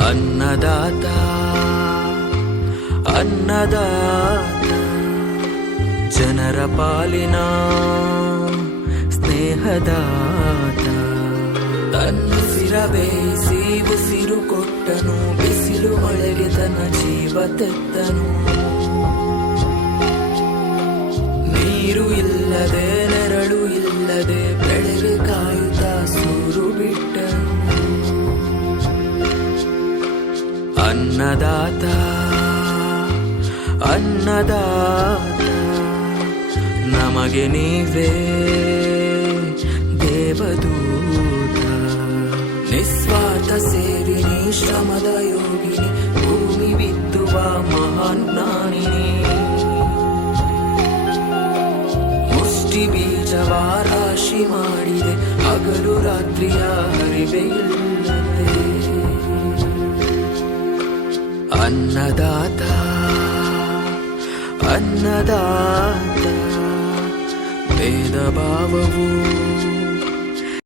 ಅನ್ನದಾತ ಅನ್ನದಾತ ಜನರ ಪಾಲಿನ ಸ್ನೇಹದಾತ ತನ್ನುಸಿರ ಬೇಯಿಸಿ ಉಸಿರು ಕೊಟ್ಟನು ಬಿಸಿಲು ಮಳೆಗೆ ತನ್ನ ಜೀವ ತೆತ್ತನು ನೀರು ಇಲ್ಲದೆ ನೆರಳು ಇಲ್ಲದೆ ಬೆಳೆಗೆ ಕಾಯುತ್ತಾ ಸೂರು ಬಿಟ್ಟನು ಅನ್ನದಾತ ಅನ್ನದಾತ ನಮಗೆ ನೀವೇ ದೇವದೂತ ನಿಸ್ವಾರ್ಥ ಸೇವಿನಿ ಶ್ರಮದ ಯೋಗಿನಿ ಭೂಮಿ ಬಿತ್ತುವ ಮಹಾನ್ ಜ್ಞಾನಿನಿ ಮುಷ್ಟಿ ಬೀಜವ ರಾಶಿ ಮಾಡಿದೆ ಹಗಲು ರಾತ್ರಿಯ ಹರಿವೆ ಇಲ್ಲದೆ ಅನ್ನದಾತ ಅನ್ನದಾತ ಭೇದ ಭಾವವು